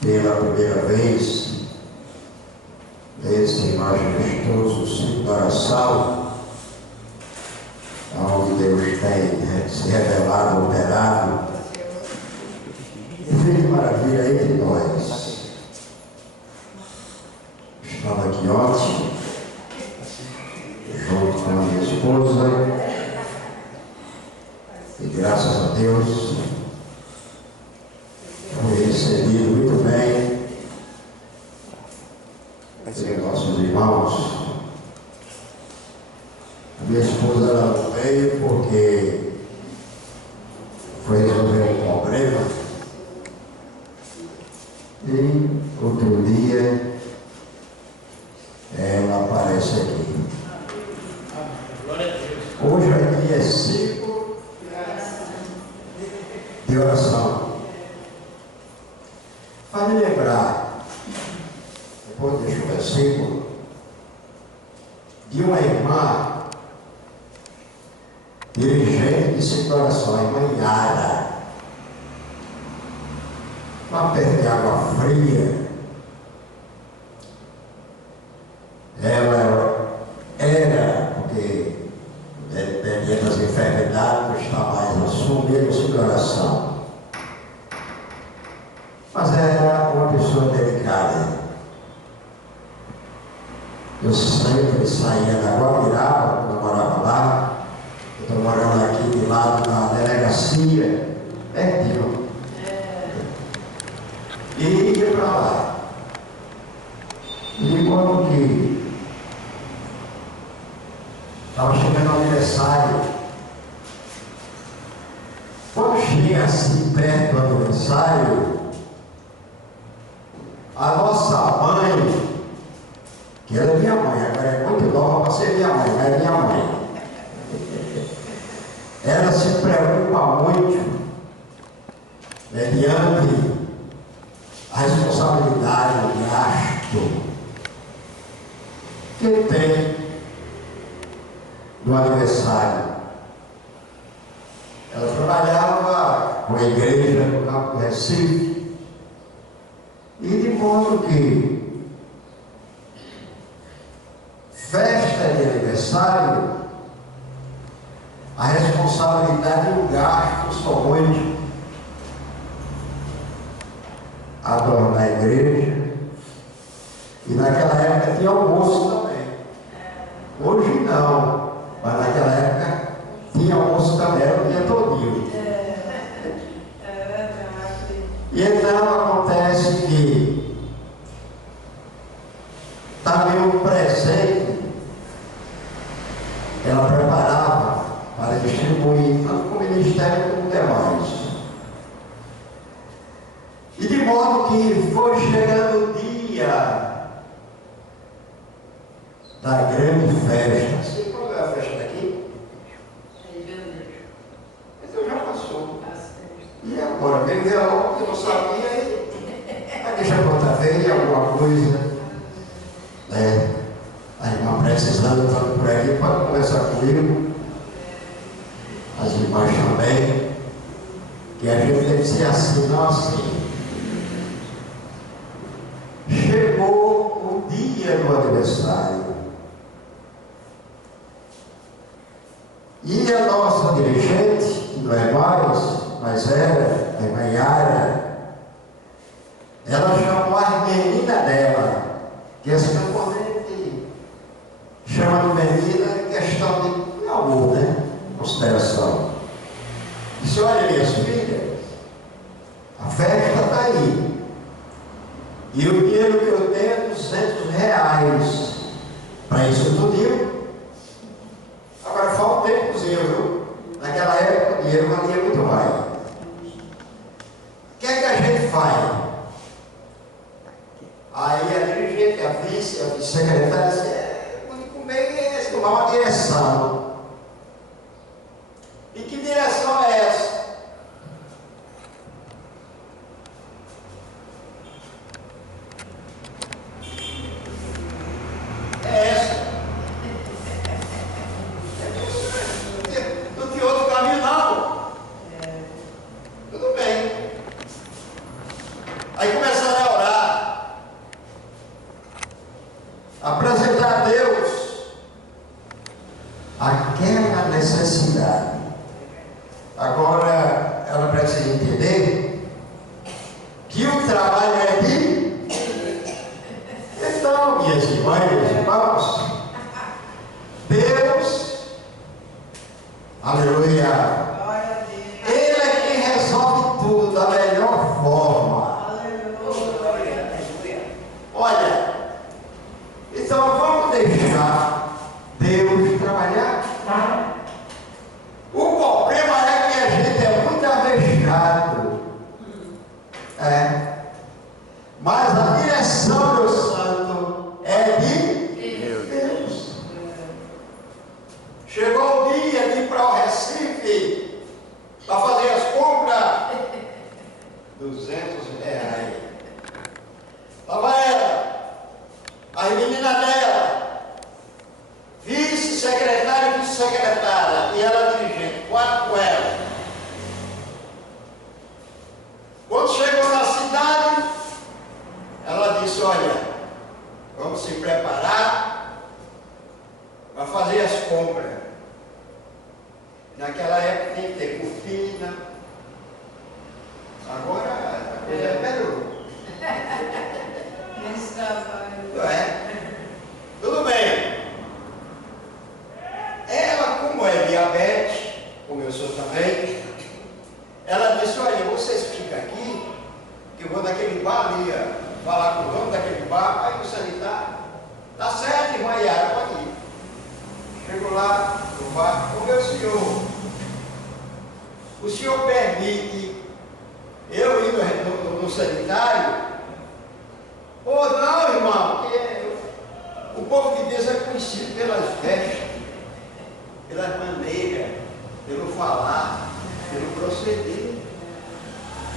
pela primeira vez nesse majestoso ciclo de oração, onde Deus tem se revelado, operado e feito maravilha entre nós. Estava aqui ontem, junto com a minha esposa, e graças a Deus foi recebido muito bem pelos nossos irmãos. A minha esposa não veio porque foi resolver um problema e outro dia ela aparece aqui. Hoje é dia 5 de oração. Para me lembrar, depois deixa o versículo, de uma irmã dirigente de situação, a irmã Yara, uma pedra de água fria. Ela era, porque dependia das enfermidades, não está mais assumindo essa oração. Mas era uma pessoa delicada. Eu sempre saía da Guabiraba, quando eu morava lá. Eu estou morando aqui do lado da delegacia, pertinho. E ia para lá. E de modo que estava chegando o aniversário. Quando chega assim perto do aniversário, a nossa mãe, que era minha mãe, agora é muito nova para ser minha mãe, mas é minha mãe. Ela se preocupa muito mediante a responsabilidade, o gasto que tem no aniversário. Ela trabalhava com a igreja no campo do Recife, e de modo que festa de aniversário, a responsabilidade e o gasto são muito. Adornar a igreja, e naquela época tinha almoço também. Hoje não, mas naquela época tinha almoço também, era o dia todinho. E então acontece que também o presente ela preparava para distribuir tanto com o ministério como demais. E de modo que foi chegando o dia da grande festa. Você qual é a festa daqui? Então já passou. E agora? Veio a outra, eu não sabia, aí deixa para outra vez alguma coisa. Né? A irmã precisando, está por aqui, pode conversar comigo. As irmãs também. Que a gente tem que ser assim, não assim. Chegou o dia do aniversário. E a nossa dirigente, que não é mais, mas era, a irmã Yara, ela chamou as meninas dela, que essa componente chama de menina em questão de amor, né? Consideração. Disse: olha, minhas filhas, a festa está aí. E o dinheiro que eu tenho é R$200 para isso tudinho. Agora falta um tempozinho, viu? Naquela época o dinheiro valia muito mais. O que é que a gente faz? Aí a dirigente, a vice-secretária disse: vou comer é tomar uma direção. E que direção é essa? É essa. Não tinha outro caminho, não. Tudo bem. Aí começaram a necessidade. Agora, ela precisa entender que o trabalho é de... Então, minhas irmãs e meus irmãos, Deus, aleluia, Ele é quem resolve tudo da melhor forma. Olha, então vamos deixar Deus trabalhar. O problema é que a gente é muito avexado. Mas a direção do santo é de Deus. Chegou o dia de ir para o Recife para fazer as compras. R$200. Estava ela, as meninas dela, vice-secretária e vice-secretária, e ela dirigente, 4 com ela. Quando chegou na cidade, ela disse: olha, vamos se preparar para fazer as compras. Naquela época tinha que ter cortina. Agora a coisa melhorou. Tudo bem. Ela, como é diabetes, como eu sou também, ela disse: olha, vocês ficam aqui, que eu vou naquele bar ali, falar com o dono daquele bar, aí o sanitário. Tá certo, irmã Yara, pode ir. Chego lá no bar: ô meu senhor, o senhor permite eu ir no sanitário? Ou não, irmão, porque o povo de Deus é conhecido pelas vestes, pelas maneiras, pelo falar, pelo proceder.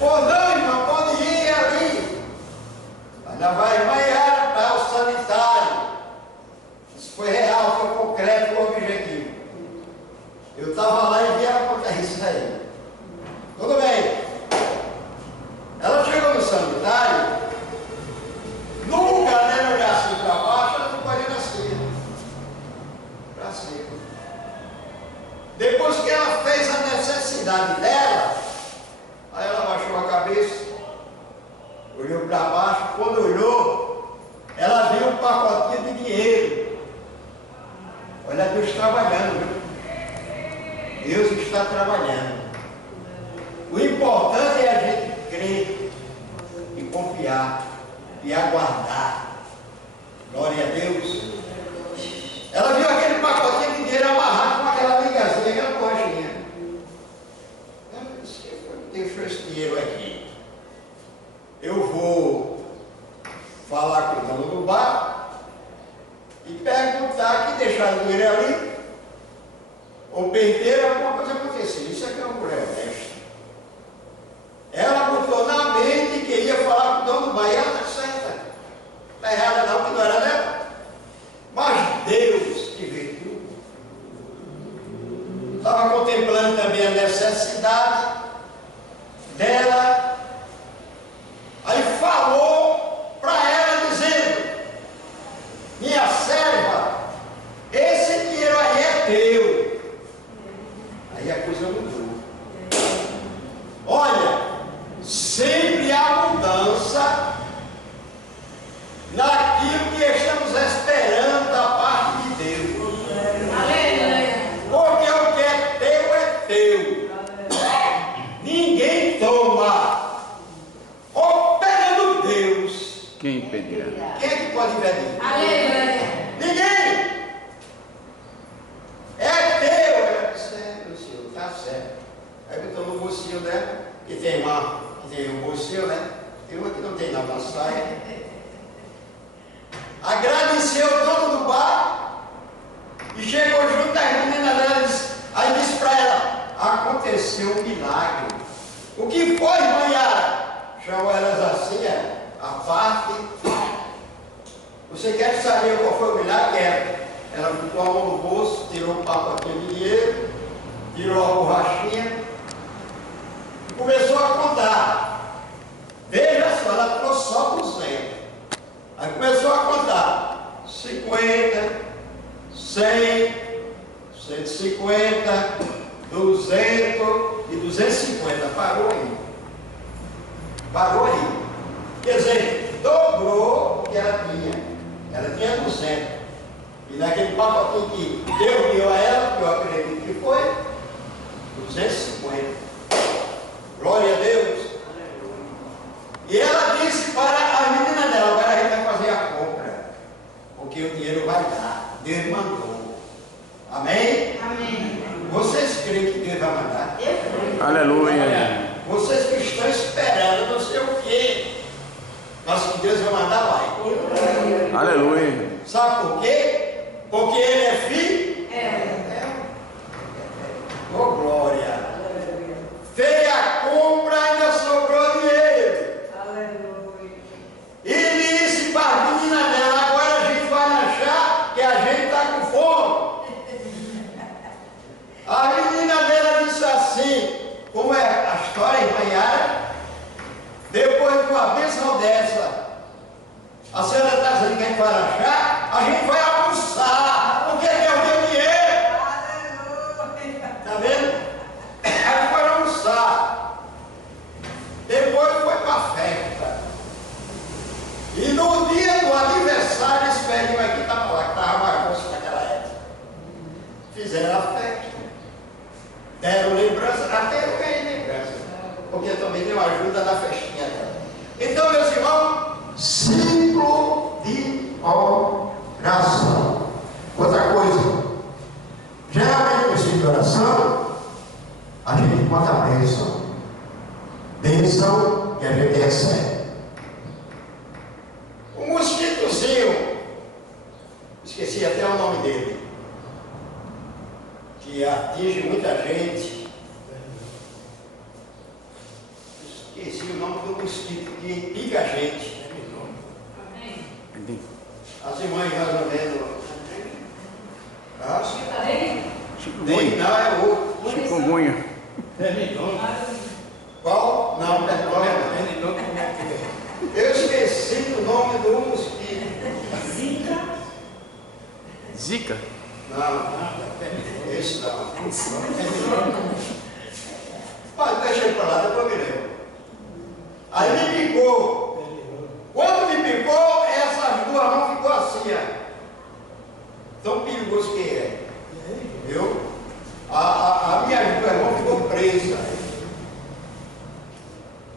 Ou não, irmão, pode ir ali. Ainda vai Maiara para o sanitário. Isso foi real, foi concreto, foi objetivo. Eu estava lá e vi ela contar isso aí. Tudo bem. Ela chegou no sanitário, no lugar dela olhar assim para baixo, ela ficou olhando assim, para cima. Depois que ela fez a necessidade dela, aí ela baixou a cabeça, olhou para baixo. Quando olhou, ela viu um pacotinho de dinheiro. Olha, Deus trabalhando, viu? Deus está trabalhando. O importante é a gente crer e confiar e aguardar. Glória a Deus. Ela viu aquele pacotinho de dinheiro amarrado com aquela ligazinha, aquela borrachinha. Ela disse: deixa esse dinheiro aqui. Eu vou falar com o dono do bar e perguntar que deixaram o dinheiro ali, ou perderam, alguma coisa aconteceu. Isso aqui é uma mulher honesta. Ela botou na mente que ia falar com o dono do bar, e ela está certa. Está errada não, que não era dela. Mas Deus que vê tudo. Estava contemplando também a necessidade dela. Aí falou para ela dizendo: minha serva, esse dinheiro aí é teu. Aí a coisa mudou. Olha, sempre há mudança naquilo que estamos esperando da parte de Deus. Porque o que é teu. Ninguém toma. Operando Deus. Quem impedirá? Quem é que pode impedir? Ninguém. É teu. Ela disse: meu senhor, está certo. Aí botou no bolsinho dela, que tem um bolsinho, né? Tem uma que não tem nada na saia. Agradeceu o dono do bar e chegou junto às meninas dela. Aí disse para ela: aconteceu um milagre. O que foi, irmã Yara? Chamou elas assim, a parte. Você quer saber qual foi o milagre? Ela botou a mão no bolso, tirou um pacotinho de dinheiro, tirou a borrachinha e começou a contar. Veja só, ela trouxe só 200. Aí começou a contar: 50, 100, 150, 150, 200 e 250. Parou aí. Parou aí. Quer dizer, dobrou o que ela tinha. Ela tinha 200. E naquele pacotinho que Deus deu a ela, que eu acredito que foi, 250. Glória a Deus. E ela disse para a menina dela: agora a gente vai fazer a compra, porque o dinheiro vai dar. Deus mandou. Amém? Amém. Vocês creem que Deus vai mandar? Aleluia. Vocês que estão esperando não sei o quê, mas que Deus vai mandar, vai. Aleluia. Sabe por quê? Porque Ele é filho? Oh, glória. Fez a compra, ainda sobrou dinheiro. E disse para a menina dela: agora a gente vai achar que a gente está com fome. A menina dela disse assim, como é a história empanhada, depois de uma bênção dessa, a senhora está dizendo que a gente vai achar, a gente vai almoçar, porque Deus deu dinheiro. Está vendo? A gente vai almoçar. Depois foi para a festa. E no dia do aniversário, esse velhinho aqui estava lá, que estava bagunça naquela época. Fizeram a festa. Deram lembrança, até eu ganhei lembrança, porque também deu ajuda na festinha dela. Então, meus irmãos, ciclo de oração. Outra coisa, geralmente no ciclo de oração, a gente conta a bênção. Bênção que a gente recebe. Um mosquitozinho, esqueci até o nome dele, que atinge muita gente. Esqueci o nome do mosquito que pica a gente. As irmãs mais ou menos. Nem não, é outro. Chikungunya. Qual? Não, não é. Eu esqueci o nome do mosquito. Zika? Não, esse não. Mas deixa ele para lá, depois me lembro. Aí me picou. Quando me picou, essas duas mãos ficou assim, ó. Tão perigoso que é. Viu? A minha duas mãos ficou presa.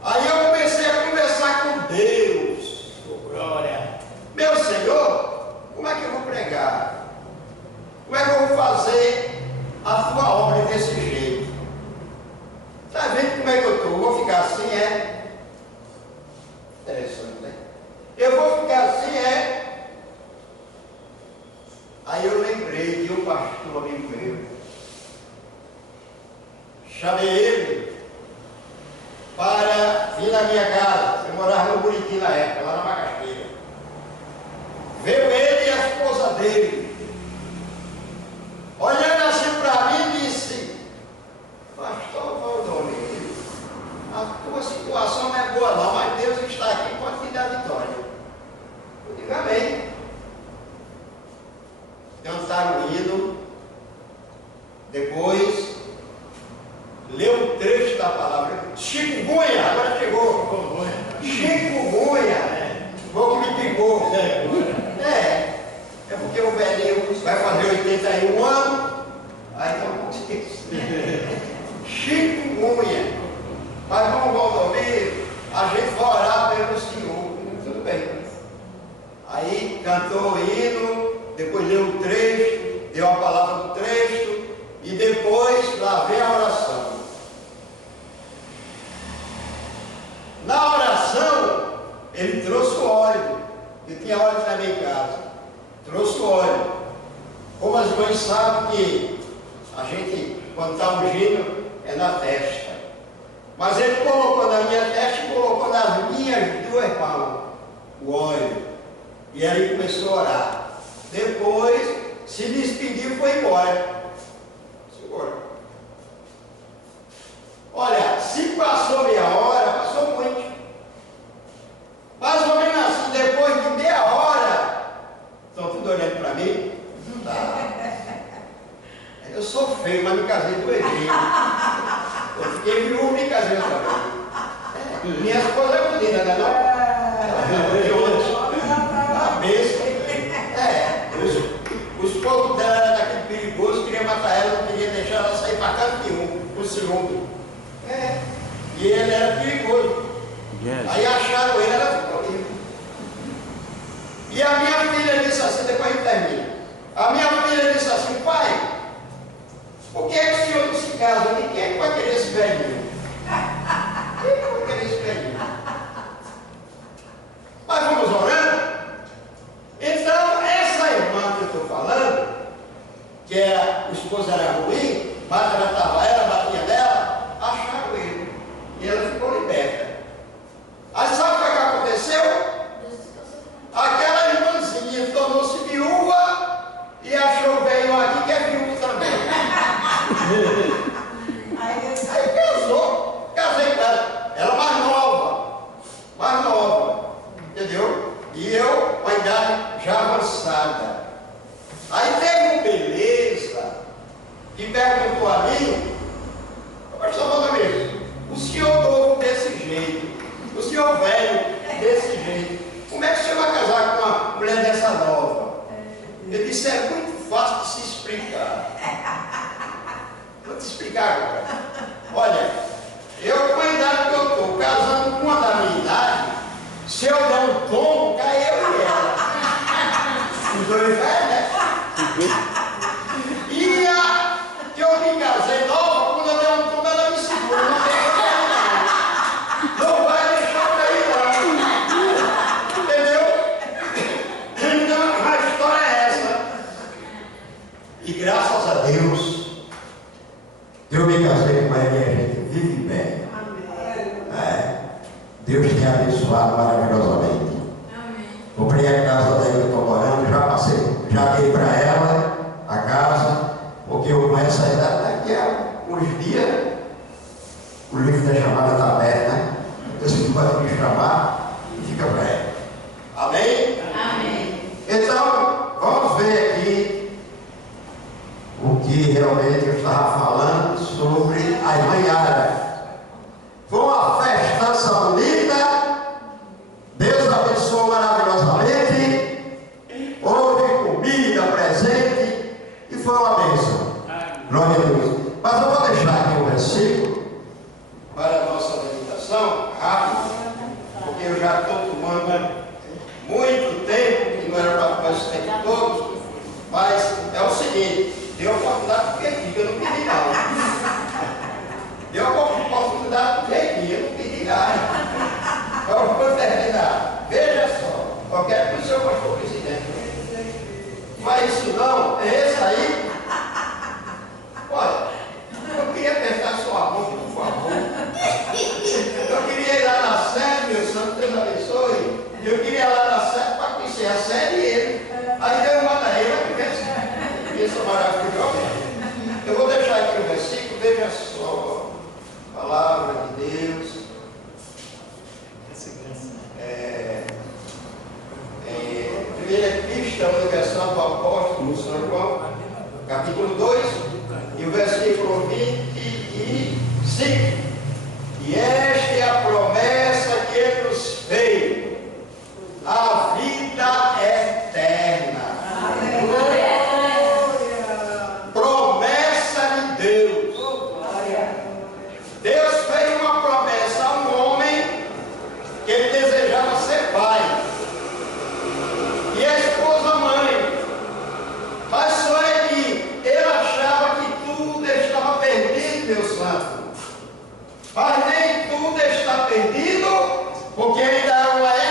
Aí eu comecei a conversar com Deus. Glória. Meu Senhor, como é que eu vou pregar? Como é que eu vou fazer a tua obra desse jeito? Está vendo como é que eu estou? Eu vou ficar assim, é? Interessante, né? Eu vou ficar assim, é? Aí eu lembrei de um pastor amigo meu. Chamei ele para vir na minha casa. Eu morava no Buriti na época, lá na Macaxeira. Veio ele e a esposa dele. Olhando assim para mim, disse: pastor Valdomiro, a tua situação não é boa não, mas Deus está aqui e pode te dar vitória. Eu digo amém. Cantaram o hino. Depois leu um trecho da palavra. Chikungunya, agora chegou. Chikungunya. Foi o que me pegou. É porque o velhinho vai fazer 81 anos. Aí não acontece. Chikungunya. Mas vamos Valdomiro, a gente vai orar pelo Senhor. Tudo bem. Aí cantou o hino, depois leu o trecho, deu a palavra do trecho, e depois lá vem a oração. Na oração, ele trouxe o óleo. Eu tinha óleo na minha casa. Trouxe o óleo. Como as mães sabem que a gente, quando está ungindo, é na testa. Mas ele colocou na minha testa e colocou nas minhas duas mãos o óleo. E aí ele começou a orar. Depois se despediu e foi embora. Olha, se passou meia hora, passou muito. Mais ou menos assim, depois de meia hora, estão tudo olhando para mim? Tá. Eu guilhotina, né? Não? A besta. Os povos dela eram daquele perigoso, queria matar ela, não queria deixar ela sair para casa nenhum, por ciúme. E ele era perigoso. Yes. Aí acharam ele, ela ficou livre. E a minha filha disse assim, depois a gente termina. A minha filha disse assim, pai, por que é que o senhor não se casa? Quem é que vai querer esse velhinho? Quem é que vai querer esse velhinho? Mas vamos orando. Então, essa irmã que eu estou falando, que a esposa era ruim, maltratava ela, batia nela, acharam ele. E ela ficou liberta. Aí sabe o que aconteceu? Aquela irmãzinha tornou-se viúva e achou o velho aqui que é viúvo também. Aí casou, casei com ela. Ela mais nova, entendeu? E eu com a idade já avançada. Aí teve um beleza que perguntou a mim, pastor Valdomiro, o senhor novo desse jeito, o senhor velho desse jeito, como é que o senhor vai casar com uma mulher dessa nova? Eu disse, é muito fácil de se explicar. Vou te explicar agora. Olha, eu com a idade que eu estou, casando com uma da minha idade, se eu der um tombo, cai eu e ela. Os dois velhos, né? E a que eu me casei nova, quando eu der um tombo, ela me segura. Não deixa eu cair, não. Não vai deixar eu cair, não. Entendeu? Então, a história é essa. E graças a Deus, eu me casei com Maria, a gente vive bem. Deus tem abençoado maravilhosamente. Comprei a casa daí que eu estou morando, já dei para ela a casa, porque eu com essa idade daqui a uns dias, o livro da chamada está aberto, né? Você pode me chamar e fica para ela. Amém? Amém. Então, vamos ver aqui o que realmente eu estava falando sobre a irmã Yara. Foi uma festança bonita, Deus abençoou maravilhosamente, houve comida presente e foi uma bênção. Glória a Deus. Mas eu vou deixar aqui um versículo para a nossa meditação, rápido, porque eu já estou tomando muito tempo, que não era para tomar esse tempo todo, mas é o seguinte, deu a oportunidade de pedir, eu não pedi não. Deu a oportunidade de pedir, eu não pedi nada. Eu vou terminar. Veja só, qualquer coisa eu pastor presidente. Mas isso não, é esse aí. Olha, eu queria apertar sua mão, por favor. Eu queria ir lá na sede, meu santo, Deus abençoe. Eu queria ir lá na sede para conhecer a sede e ele. Aí Deus manda ele a viver. Isso é maravilhoso. Eu vou deixar aqui o versículo, veja só. Palavra de Deus. Primeira Epístola Universal do Apóstolo São João, capítulo 2, e o versículo 25. E esta é a promessa que ele nos fez, a vida eterna. Promessa de Deus. Deus fez uma promessa a um homem que ele desejava ser pai. E a esposa mãe. Mas só é que ele achava que tudo estava perdido, meu santo. Mas nem tudo está perdido, porque ainda há uma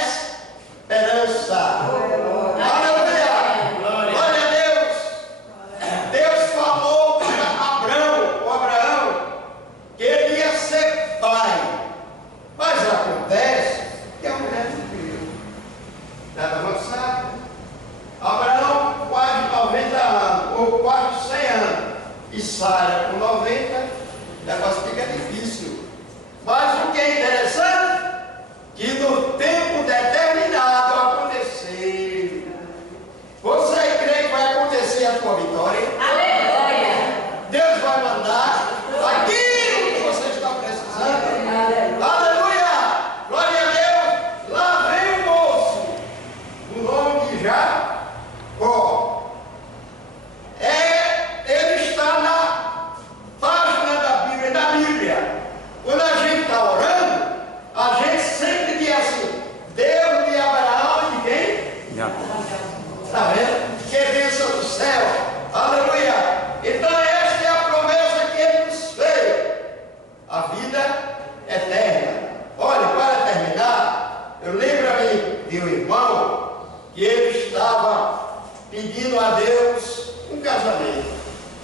que ele estava pedindo a Deus um casamento.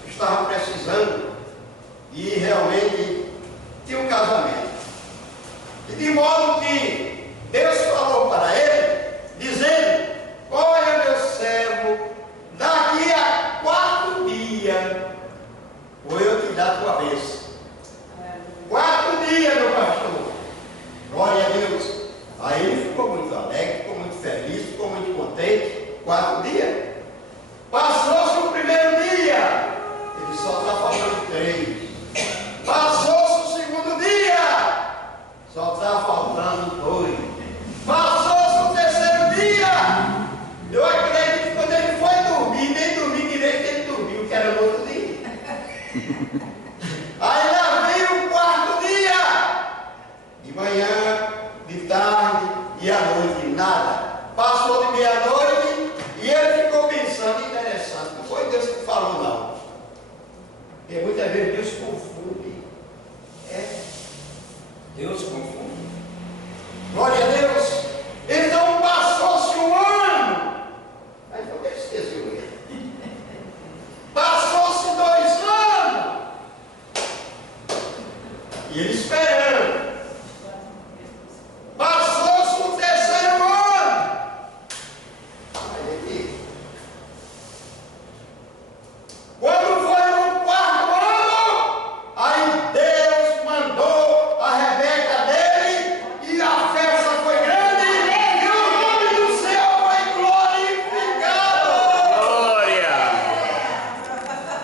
Estava precisando e realmente tinha um casamento. E de modo que Deus falou para ele, dizendo: olha, meu servo, daqui a 4 dias vou eu te dar a tua bênção. 4 dias, meu pastor. Glória a Deus. Aí ele ficou muito alegre, ficou muito feliz, ficou muito contente. 4 dias. Passou-se o primeiro dia, ele só está faltando 3. Passou-se o segundo dia, só está faltando 2. Passou-se o terceiro dia. Eu acredito que quando ele foi dormir, nem dormir direito, ele dormiu, que era no outro dia. Aí lá veio o 4º dia, de manhã, de tarde e à noite, nada. Passou de meia-noite e ele ficou pensando, interessante, não foi Deus que falou não. Porque muitas vezes Deus confunde. Deus confunde. Glória a Deus. Então passou-se um ano. Aí foi que ele esqueceu ele. Passou-se 2 anos. E ele esperando.